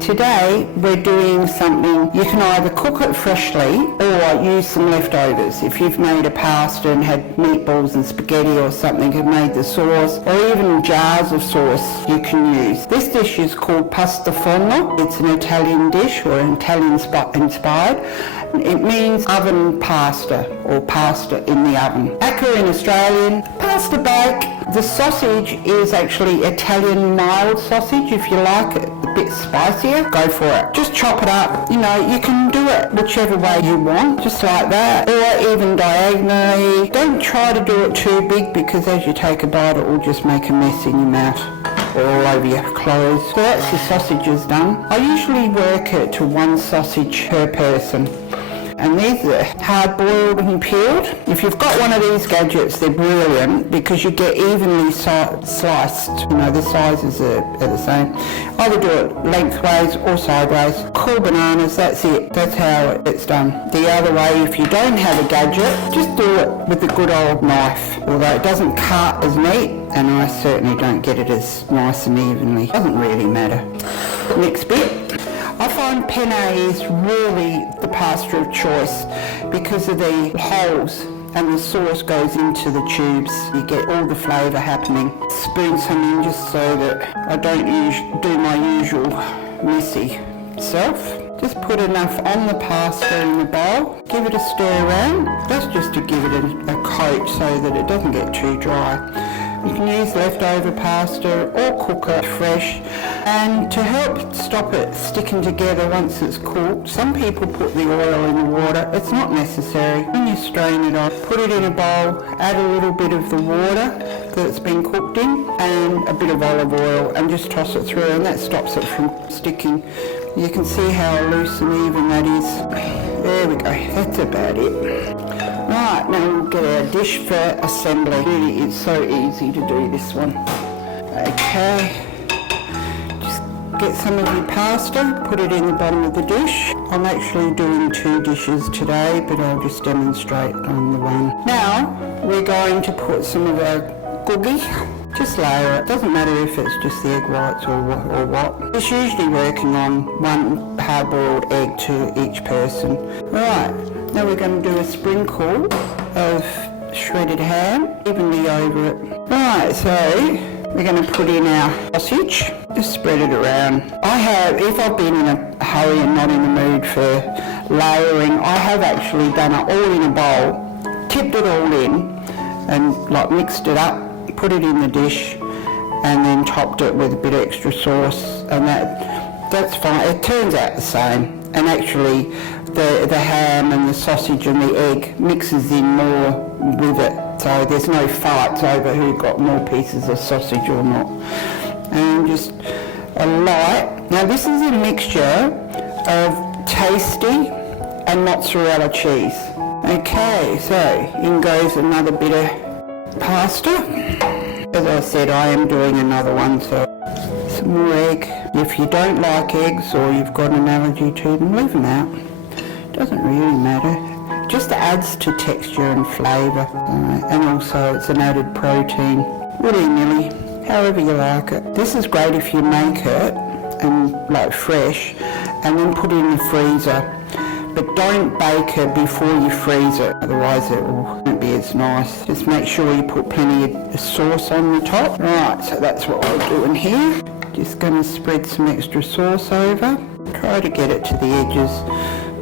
Today we're doing something, you can either cook it freshly or use some leftovers. If you've made a pasta and had meatballs and spaghetti or something and made the sauce, or even jars of sauce you can use. This dish is called pasta forno. It's an Italian dish or an Italian inspired. It means oven pasta or pasta in the oven. Acca in Australian, pasta bake. The sausage is actually Italian mild sausage. If you like it a bit spicier, go for it. Just chop it up. You know, you can do it whichever way you want, just like that, or even diagonally. Don't try to do it too big because as you take a bite it will just make a mess in your mouth or all over your clothes. So that's the sausages done. I usually work it to one sausage per person. And these are hard boiled and peeled. If you've got one of these gadgets, they're brilliant because you get evenly sliced. You know, the sizes are the same. Either do it lengthways or sideways. Cool bananas, that's it. That's how it's done. The other way, if you don't have a gadget, just do it with a good old knife. Although it doesn't cut as neat, and I certainly don't get it as nice and evenly. Doesn't really matter. Next bit. I find penne is really the pasta of choice because of the holes and the sauce goes into the tubes. You get all the flavour happening. Spoon some in just so that I don't do my usual messy self. Just put enough on the pasta in the bowl. Give it a stir around. That's just to give it a coat so that it doesn't get too dry. You can use leftover pasta or cook it fresh. And to help stop it sticking together once it's cooked, some people put the oil in the water. It's not necessary. When you strain it off, put it in a bowl, add a little bit of the water that it's been cooked in and a bit of olive oil and just toss it through and that stops it from sticking. You can see how loose and even that is. There we go, that's about it. Right, now we'll get our dish for assembly. Really, it's so easy to do this one. Okay, just get some of your pasta, put it in the bottom of the dish. I'm actually doing 2 dishes today, but I'll just demonstrate on the one. Now, we're going to put some of our googie. Just layer it. Doesn't matter if it's just the egg whites or what. It's usually working on 1 hard-boiled egg to each person. Right, now we're going to do a sprinkle of shredded ham evenly over it. Right, so we're going to put in our sausage. Just spread it around. If I've been in a hurry and not in the mood for layering, I have actually done it all in a bowl, tipped it all in and like mixed it up, put it in the dish and then topped it with a bit of extra sauce and that's fine. It turns out the same and actually the ham and the sausage and the egg mixes in more with it, so there's no fights over who got more pieces of sausage or not. And just a light, now this is a mixture of Tasty and mozzarella cheese. Okay, so in goes another bit of pasta. As I said, I am doing another one, so some more egg. If you don't like eggs or you've got an allergy to them, leave them out. Doesn't really matter. Just adds to texture and flavour. And also it's an added protein. Willy-nilly, however you like it. This is great if you make it and like fresh and then put it in the freezer. But don't bake it before you freeze it, otherwise it won't be as nice. Just make sure you put plenty of sauce on the top. Right, so that's what we're doing here. Just going to spread some extra sauce over. Try to get it to the edges,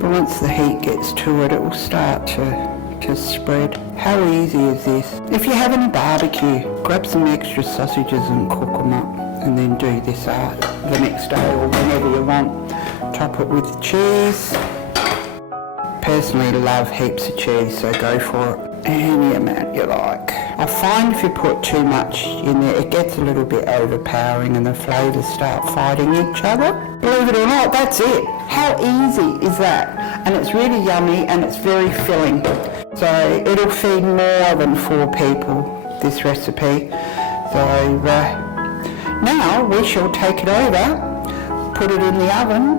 but once the heat gets to it, it will start to spread. How easy is this? If you're having a barbecue, grab some extra sausages and cook them up, and then do this the next day or whenever you want. Top it with cheese. Personally love heaps of cheese, so go for it. Any amount you like. I find if you put too much in there, it gets a little bit overpowering and the flavours start fighting each other. Believe it or not, that's it. How easy is that? And it's really yummy and it's very filling. So it'll feed more than 4 people, this recipe. So now we shall take it over, put it in the oven,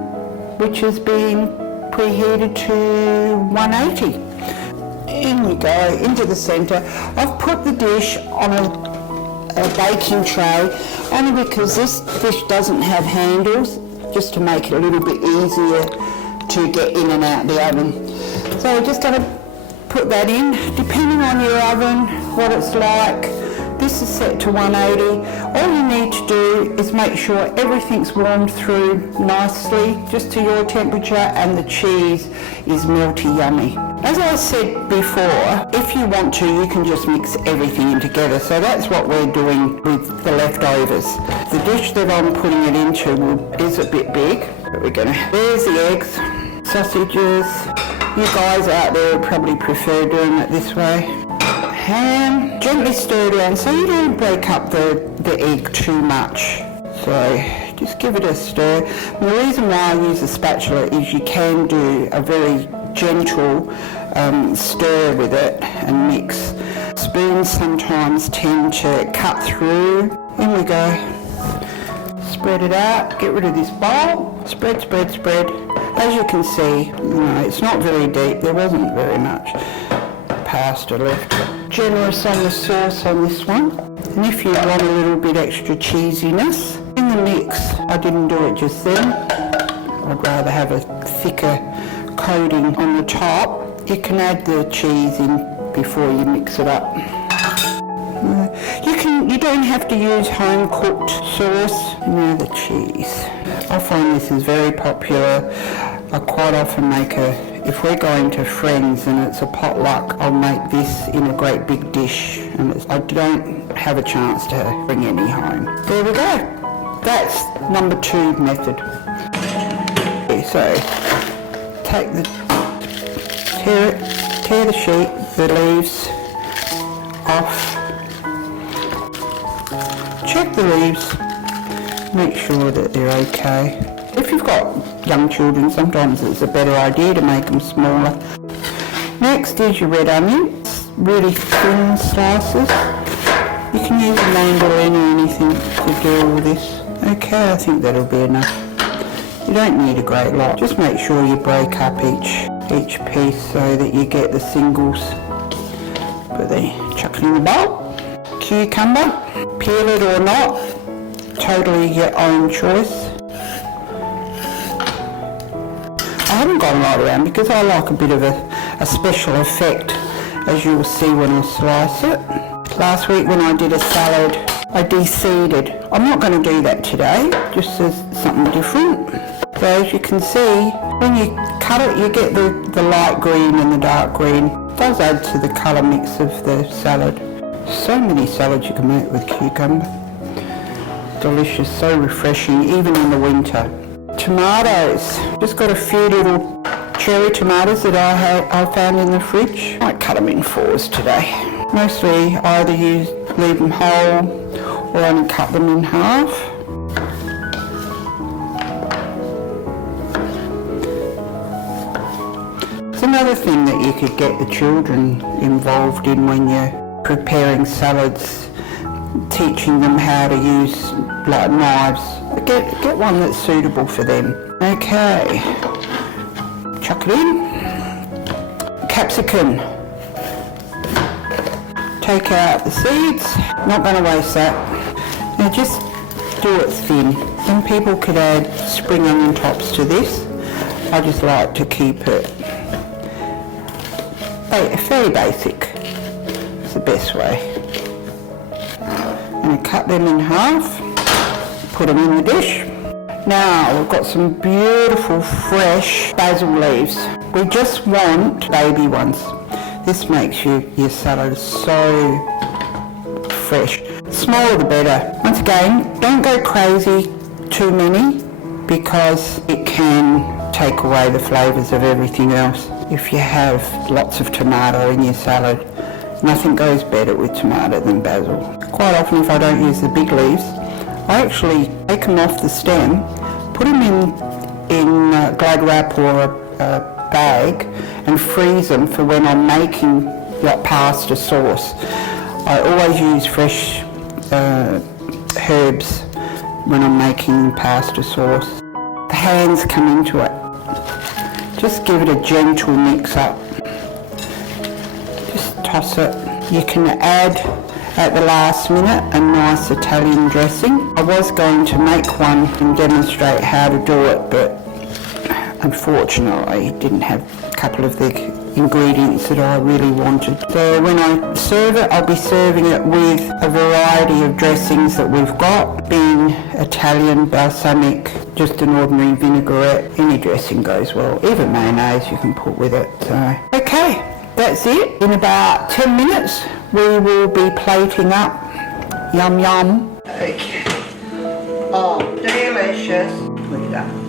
which has been preheated to 180. In we go, into the centre. I've put the dish on a baking tray only because this dish doesn't have handles just to make it a little bit easier to get in and out the oven. So we're just going to put that in, depending on your oven, what it's like. This is set to 180. All you need to do is make sure everything's warmed through nicely, just to your temperature, and the cheese is melty yummy. As I said before, if you want to, you can just mix everything in together. So that's what we're doing with the leftovers. The dish that I'm putting it into is a bit big, but there's the eggs, sausages. You guys out there would probably prefer doing it this way. Ham, gently stir it around so you don't break up the egg too much. So just give it a stir. And the reason why I use a spatula is you can do a very gentle stir with it and mix. Spoons sometimes tend to cut through. In we go. Spread it out, get rid of this bowl, spread, spread, spread. As you can see, it's not very deep, there wasn't very much pasta left. Generous on the sauce on this one. And if you want a little bit extra cheesiness, in the mix, I didn't do it just then. I'd rather have a thicker coating on the top. You can add the cheese in before you mix it up. You don't have to use home-cooked sauce. Now the cheese. I find this is very popular. I quite often make if we're going to friends and it's a potluck, I'll make this in a great big dish, and I don't have a chance to bring any home. There we go. That's number 2 method. Okay, so take tear the sheet, the leaves off. Check the leaves, make sure that they're okay. If you've got young children, sometimes it's a better idea to make them smaller. Next is your red onion, really thin slices. You can use a mandolin or anything to do all this. Okay, I think that'll be enough. You don't need a great lot. Just make sure you break up each piece so that you get the singles. But then chuck it in the bowl. Cucumber, peel it or not, totally your own choice. I haven't got a lot around because I like a bit of a special effect, as you'll see when I slice it. Last week when I did a salad, I de-seeded. I'm not going to do that today, just as something different. So as you can see, when you cut it, you get the light green and the dark green. It does add to the colour mix of the salad. So many salads you can make with cucumber. Delicious, so refreshing, even in the winter. Tomatoes. Just got a few little cherry tomatoes that I found in the fridge. I might cut them in 4s today. Mostly I either leave them whole or only cut them in half. It's another thing that you could get the children involved in when you're preparing salads, teaching them how to use like knives. Get one that's suitable for them. Okay, chuck it in. Capsicum. Take out the seeds. Not going to waste that. Now just do it thin. Some people could add spring onion tops to this. I just like to keep it fairly basic. It's the best way. I'm going to cut them in half. Put them in the dish. Now we've got some beautiful fresh basil leaves. We just want baby ones. This makes your salad so fresh. The smaller the better. Once again, don't go crazy too many because it can take away the flavours of everything else. If you have lots of tomato in your salad, nothing goes better with tomato than basil. Quite often if I don't use the big leaves, I actually take them off the stem, put them in Glad wrap or a bag and freeze them for when I'm making like pasta sauce. I always use fresh herbs when I'm making pasta sauce. The hands come into it. Just give it a gentle mix up. Just toss it. You can add at the last minute a nice Italian dressing. I was going to make one and demonstrate how to do it, but unfortunately didn't have a couple of the ingredients that I really wanted. So when I serve it, I'll be serving it with a variety of dressings that we've got, being Italian, balsamic, just an ordinary vinaigrette. Any dressing goes well, even mayonnaise you can put with it. So okay, that's it. In about 10 minutes we will be plating up. Yum yum. Okay. Oh, delicious. Put it up.